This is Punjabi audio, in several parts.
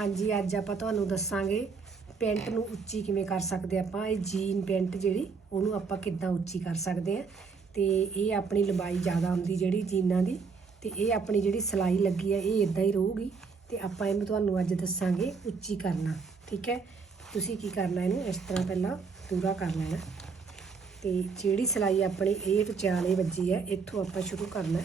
ਹਾਂਜੀ, ਅੱਜ ਆਪਾਂ ਤੁਹਾਨੂੰ ਦੱਸਾਂਗੇ ਪੈਂਟ ਨੂੰ ਉੱਚੀ ਕਿਵੇਂ ਕਰ ਸਕਦੇ ਆਪਾਂ, ਇਹ ਜੀਨ ਪੈਂਟ ਜਿਹੜੀ, ਉਹਨੂੰ ਆਪਾਂ ਕਿੱਦਾਂ ਉੱਚੀ ਕਰ ਸਕਦੇ ਆ ਤੇ ਇਹ ਆਪਣੀ ਲੰਬਾਈ ਜ਼ਿਆਦਾ ਹੁੰਦੀ ਜਿਹੜੀ ਜੀਨਾਂ ਦੀ, ਤੇ ਇਹ ਆਪਣੀ ਜਿਹੜੀ ਸਿਲਾਈ ਲੱਗੀ ਆ ਇਹ ਇਦਾਂ ਹੀ ਰਹੂਗੀ। ਤੇ ਆਪਾਂ ਇਹਨੂੰ ਤੁਹਾਨੂੰ ਅੱਜ ਦੱਸਾਂਗੇ ਉੱਚੀ ਕਰਨਾ, ਠੀਕ ਹੈ? ਤੁਸੀਂ ਕੀ ਕਰਨਾ ਇਹਨੂੰ, ਇਸ ਤਰ੍ਹਾਂ ਪਹਿਲਾਂ ਪੂਰਾ ਕਰ ਲੈਣਾ। ਤੇ ਜਿਹੜੀ ਸਿਲਾਈ ਆਪਣੀ, ਇਹ ਵਿਚਾਲੇ ਵੱਜੀ ਹੈ, ਇੱਥੋਂ ਆਪਾਂ ਸ਼ੁਰੂ ਕਰਨਾ।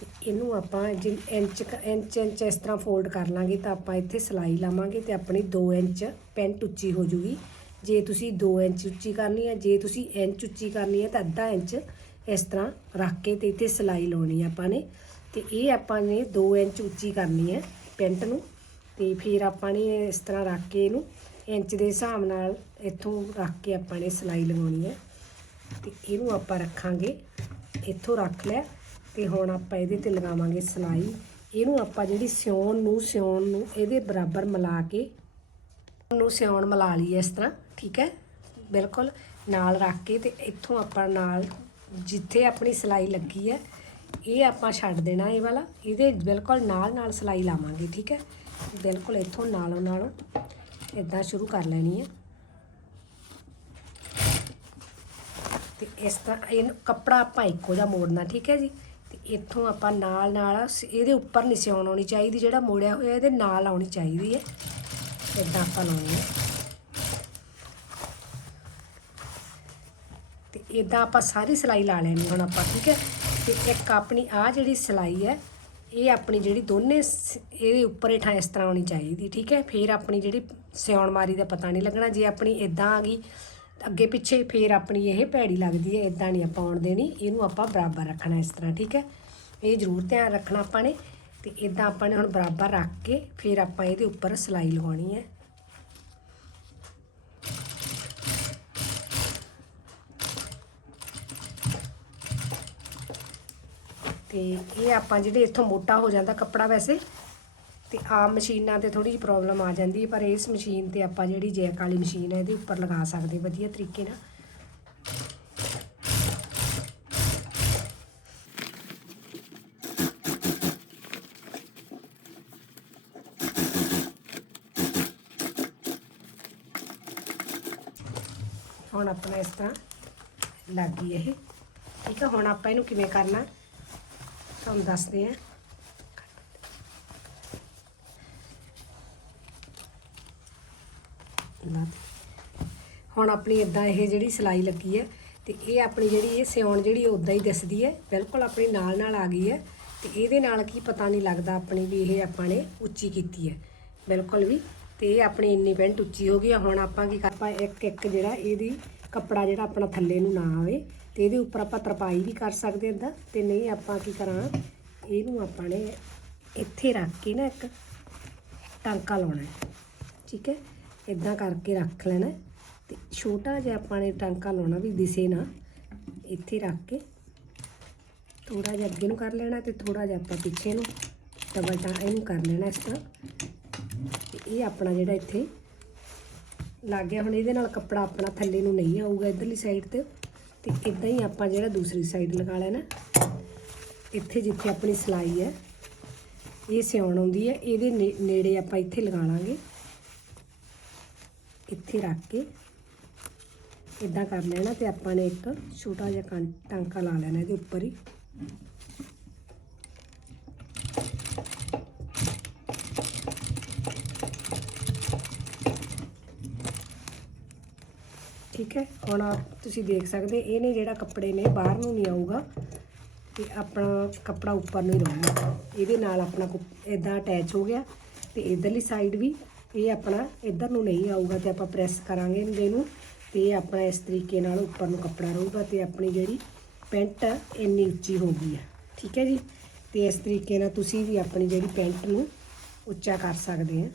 ਤੇ ਇਹਨੂੰ ਆਪਾਂ ਜਿ ਇੰਚ ਕ- ਇੰਚ ਇੰਚ ਇਸ ਤਰ੍ਹਾਂ ਫੋਲਡ ਕਰ ਲਾਂਗੇ ਤਾਂ ਆਪਾਂ ਇੱਥੇ ਸਿਲਾਈ ਲਾਵਾਂਗੇ ਤੇ ਆਪਣੀ 2 ਇੰਚ ਪੈਂਟ ਉੱਚੀ ਹੋ ਜੂਗੀ। ਜੇ ਤੁਸੀਂ 2 ਇੰਚ ਉੱਚੀ ਕਰਨੀ ਹੈ ਜੇ ਤੁਸੀਂ ਇੰਚ ਉੱਚੀ ਕਰਨੀ ਹੈ ਤਾਂ ਅੱਧਾ ਇੰਚ ਇਸ ਤਰ੍ਹਾਂ ਰੱਖ ਕੇ ਤੇ ਇੱਥੇ ਸਿਲਾਈ ਲਾਉਣੀ ਆਪਾਂ ਨੇ। ਤੇ ਇਹ ਆਪਾਂ ਨੇ 2 ਇੰਚ ਉੱਚੀ ਕਰਨੀ ਹੈ ਪੈਂਟ ਨੂੰ ਤੇ ਫਿਰ ਆਪਾਂ ਨੇ ਇਸ ਤਰ੍ਹਾਂ ਰੱਖ ਕੇ ਇਹਨੂੰ ਇੰਚ ਦੇ ਹਿਸਾਬ ਨਾਲ ਇੱਥੋਂ ਰੱਖ ਕੇ ਆਪਾਂ ਨੇ ਸਿਲਾਈ ਲਗਾਉਣੀ ਹੈ ਤੇ ਇਹਨੂੰ ਆਪਾਂ ਰੱਖਾਂਗੇ, ਇੱਥੋਂ ਰੱਖ ਲਿਆ। ਤੇ ਹੁਣ ਆਪਾਂ ਇਹਦੇ ਤੇ ਲਗਾਵਾਂਗੇ ਸਿਲਾਈ। ਇਹਨੂੰ ਆਪਾਂ ਜਿਹੜੀ ਸਿਉਣ ਨੂੰ ਸਿਉਣ ਨੂੰ ਇਹਦੇ ਬਰਾਬਰ ਮਿਲਾ ਕੇ ਨੂੰ ਸਿਉਣ ਮਿਲਾ ਲਈ ਇਸ ਤਰ੍ਹਾਂ, ਠੀਕ ਹੈ? ਬਿਲਕੁਲ, ਨਾਲ ਰੱਖ ਕੇ ਤੇ ਇੱਥੋਂ ਆਪਾਂ ਨਾਲ ਜਿੱਥੇ ਆਪਣੀ ਸਿਲਾਈ ਲੱਗੀ ਹੈ, ਇਹ ਆਪਾਂ ਛੱਡ ਦੇਣਾ ਇਹ ਵਾਲਾ। ਇਹਦੇ ਬਿਲਕੁਲ ਨਾਲ ਨਾਲ ਸਿਲਾਈ ਲਾਵਾਂਗੇ, ਠੀਕ ਹੈ? ਬਿਲਕੁਲ ਇੱਥੋਂ ਨਾਲੋਂ ਨਾਲੋਂ ਇਦਾਂ ਸ਼ੁਰੂ ਕਰ ਲੈਣੀ ਹੈ। ਤੇ ਇਸ ਤਰ੍ਹਾਂ ਇਹਨੂੰ ਕੱਪੜਾ ਆਪਾਂ ਇੱਕੋ ਜਿਹਾ ਮੋੜਨਾ, ਠੀਕ ਹੈ ਜੀ? ਤੇ ਇੱਥੋਂ ਆਪਾਂ ਨਾਲ ਨਾਲ ਇਹਦੇ ਉੱਪਰ ਨਹੀਂ ਸਿਉਣ ਆਉਣੀ ਚਾਹੀਦੀ, ਜਿਹੜਾ ਮੋੜਿਆ ਹੋਇਆ ਇਹਦੇ ਨਾਲ ਆਉਣੀ ਚਾਹੀਦੀ ਹੈ। ਇਦਾਂ ਆਪਾਂ ਲਾਉਣੀ ਹੈ। ਤੇ ਇਦਾਂ ਆਪਾਂ ਸਾਰੀ ਸਿਲਾਈ ਲਾ ਲੈਣੀ ਹੁਣ ਆਪਾਂ, ਠੀਕ ਹੈ? ਤੇ ਇੱਕ ਆਪਣੀ ਆ ਜਿਹੜੀ ਸਿਲਾਈ ਹੈ, ਇਹ ਆਪਣੀ ਜਿਹੜੀ ਦੋਨੇ ਇਹਦੇ ਉੱਪਰ ਹੇਠਾਂ ਇਸ ਤਰ੍ਹਾਂ ਆਉਣੀ ਚਾਹੀਦੀ, ਠੀਕ ਹੈ? ਫਿਰ ਆਪਣੀ ਜਿਹੜੀ ਸਿਉਣ ਮਾਰੀ ਦਾ ਪਤਾ ਨਹੀਂ ਲੱਗਣਾ, ਜੇ ਆਪਣੀ ਇਦਾਂ ਆ ਗਈ ਅੱਗੇ ਪਿੱਛੇ ਫਿਰ ਆਪਣੀ ਇਹ ਭੈੜੀ ਲੱਗਦੀ ਹੈ ਇਦਾਂ ਨਹੀਂ ਆਪਾਂ ਆਉਣ ਦੇਣੀ, ਇਹਨੂੰ ਆਪਾਂ ਬਰਾਬਰ ਰੱਖਣਾ ਇਸ ਤਰ੍ਹਾਂ, ਠੀਕ ਹੈ? ਇਹ ਜ਼ਰੂਰ ਧਿਆਨ ਰੱਖਣਾ ਆਪਾਂ ਨੇ, ਤੇ ਇਦਾਂ ਆਪਾਂ ਨੇ ਹੁਣ ਬਰਾਬਰ ਰੱਖ ਕੇ ਫਿਰ ਆਪਾਂ ਇਹਦੇ ਉੱਪਰ ਸਿਲਾਈ ਲਗਾਉਣੀ ਹੈ। ਤੇ ਇਹ ਆਪਾਂ ਜਿਹੜੇ ਇੱਥੋਂ ਮੋਟਾ ਹੋ ਜਾਂਦਾ ਕੱਪੜਾ ਵੈਸੇ ਤੇ ਆਮ ਮਸ਼ੀਨਾਂ ਤੇ ਥੋੜੀ ਜਿਹੀ ਪ੍ਰੋਬਲਮ ਆ ਜਾਂਦੀ ਹੈ, ਪਰ ਇਸ ਮਸ਼ੀਨ ਤੇ ਆਪਾਂ ਜਿਹੜੀ ਜੈਕ ਵਾਲੀ ਮਸ਼ੀਨ ਹੈ, ਇਹਦੇ ਉੱਪਰ ਲਗਾ ਸਕਦੇ ਵਧੀਆ ਤਰੀਕੇ ਨਾਲ। ਹੁਣ ਆਪਣਾ ਇਸ ਤਰ੍ਹਾਂ ਲੱਗ ਗਈ ਇਹ। ਠੀਕ ਹੈ ਹੁਣ ਆਪਾਂ ਇਹਨੂੰ ਕਿਵੇਂ ਕਰਨਾ, ਤੁਹਾਨੂੰ ਦੱਸਦੇ ਹਾਂ। ਲਾ ਹੁਣ ਆਪਣੀ ਇਦਾਂ ਇਹ ਜਿਹੜੀ ਸਿਲਾਈ ਲੱਗੀ ਹੈ ਤੇ ਇਹ ਆਪਣੀ ਜਿਹੜੀ ਇਹ ਸਿਉਣ ਜਿਹੜੀ ਉਦਾਂ ਹੀ ਦਿਸਦੀ ਹੈ, ਬਿਲਕੁਲ ਆਪਣੀ ਨਾਲ ਨਾਲ ਆ ਗਈ ਹੈ ਤੇ ਇਹਦੇ ਨਾਲ ਕੀ ਪਤਾ ਨਹੀਂ ਲੱਗਦਾ ਆਪਣੀ ਵੀ ਇਹ ਆਪਾਂ ਨੇ ਉੱਚੀ ਕੀਤੀ ਹੈ। ਬਿਲਕੁਲ ਵੀ ਤੇ ਇਹ ਆਪਣੀ ਇੰਨੀ ਪੈਂਟ ਉੱਚੀ ਹੋ ਗਈ ਆ। ਹੁਣ ਆਪਾਂ ਕੀ ਆਪਾਂ ਇੱਕ ਇੱਕ ਜਿਹੜਾ ਇਹਦੀ ਕੱਪੜਾ ਜਿਹੜਾ ਆਪਣਾ ਥੱਲੇ ਨੂੰ ਨਾ ਆਵੇ ਤੇ ਇਹਦੇ ਉੱਪਰ ਆਪਾਂ ਤਰਪਾਈ ਵੀ ਕਰ ਸਕਦੇ ਹਾਂ ਏਦਾਂ ਤੇ ਨਹੀਂ ਆਪਾਂ ਕੀ ਕਰਾਂ, ਇਹਨੂੰ ਆਪਾਂ ਨੇ ਇੱਥੇ ਰੱਖ ਕੇ ਨਾ ਇੱਕ ਟਾਂਕਾ ਲਾਉਣਾ ਠੀਕ ਹੈ? ਇਦਾਂ ਕਰਕੇ ਰੱਖ ਲੈਣਾ ਹੈ। ਤੇ ਛੋਟਾ ਜਿਹਾ ਆਪਾਂ ਨੇ ਟਾਂਕਾ ਲਾਉਣਾ ਵੀ ਦਿਸੇ ਨਾ, ਇੱਥੇ ਰੱਖ ਕੇ ਥੋੜਾ ਜਿਹਾ ਅੱਗੇ ਨੂੰ ਕਰ ਲੈਣਾ ਤੇ ਥੋੜਾ ਜਿਹਾ ਆਪਾਂ ਪਿੱਛੇ ਨੂੰ ਡਬਲ ਟਾਂ ਇਹਨੂੰ ਕਰ ਲੈਣਾ ਇਸ ਤਰ੍ਹਾਂ। ਤੇ ਇਹ ਆਪਣਾ ਜਿਹੜਾ ਇੱਥੇ ਲੱਗ ਗਿਆ। ਹੁਣ ਇਹਦੇ ਨਾਲ ਕੱਪੜਾ ਆਪਣਾ ਥੱਲੇ ਨੂੰ ਨਹੀਂ ਆਊਗਾ ਇਧਰਲੀ ਸਾਈਡ ਤੇ। ਤੇ ਇਦਾਂ ਹੀ ਆਪਾਂ ਜਿਹੜਾ ਦੂਸਰੀ ਸਾਈਡ ਲਗਾ ਲੈਣਾ। ਇੱਥੇ ਜਿੱਥੇ ਆਪਣੀ ਸਿਲਾਈ ਹੈ, ਇਹ ਸਿਉਣ ਆਉਂਦੀ ਹੈ। ਇਹਦੇ ਨੇੜੇ ਆਪਾਂ ਇੱਥੇ ਲਗਾ ਲਾਂਗੇ। ਇੱਥੇ ਰੱਖ ਕੇ ਇਦਾਂ ਕਰ ਲੈਣਾ ਤੇ ਆਪਾਂ ਨੇ ਇੱਕ ਛੋਟਾ ਜਿਹਾ ਕਾਂ- ਟਾਂਕਾ ਲਾ ਲੈਣਾ ਇਹਦੇ ਉੱਪਰ ਹੀ। ਠੀਕ ਹੈ? ਹੁਣ ਆਪ ਤੁਸੀਂ ਦੇਖ ਸਕਦੇ ਇਹਨੇ ਜਿਹੜਾ ਕੱਪੜੇ ਨੇ, ਬਾਹਰ ਨੂੰ ਨਹੀਂ ਆਊਗਾ ਤੇ ਆਪਣਾ ਕੱਪੜਾ ਉੱਪਰ ਨੂੰ ਹੀ ਰਹੂਗਾ ਇਹਦੇ ਨਾਲ ਆਪਣਾ ਇਦਾਂ ਅਟੈਚ ਹੋ ਗਿਆ ਤੇ ਇਧਰਲੀ ਸਾਈਡ ਵੀ ਇਹ ਆਪਣਾ ਇੱਧਰ ਨੂੰ ਨਹੀਂ ਆਊਗਾ ਤੇ ਆਪਾਂ ਪ੍ਰੈਸ ਕਰਾਂਗੇ ਇਹਨੂੰ ਤੇ ਇਹ ਆਪਣਾ ਇਸ ਤਰੀਕੇ ਨਾਲ ਉੱਪਰ ਨੂੰ ਕੱਪੜਾ ਰਹੂਗਾ ਤੇ ਆਪਣੀ ਜਿਹੜੀ ਪੈਂਟ ਆ, ਇੰਨੀ ਉੱਚੀ ਹੋ ਗਈ ਆ। ਠੀਕ ਹੈ ਜੀ? ਤੇ ਇਸ ਤਰੀਕੇ ਨਾਲ ਤੁਸੀਂ ਵੀ ਆਪਣੀ ਜਿਹੜੀ ਪੈਂਟ ਨੂੰ ਉੱਚਾ ਕਰ ਸਕਦੇ ਆ।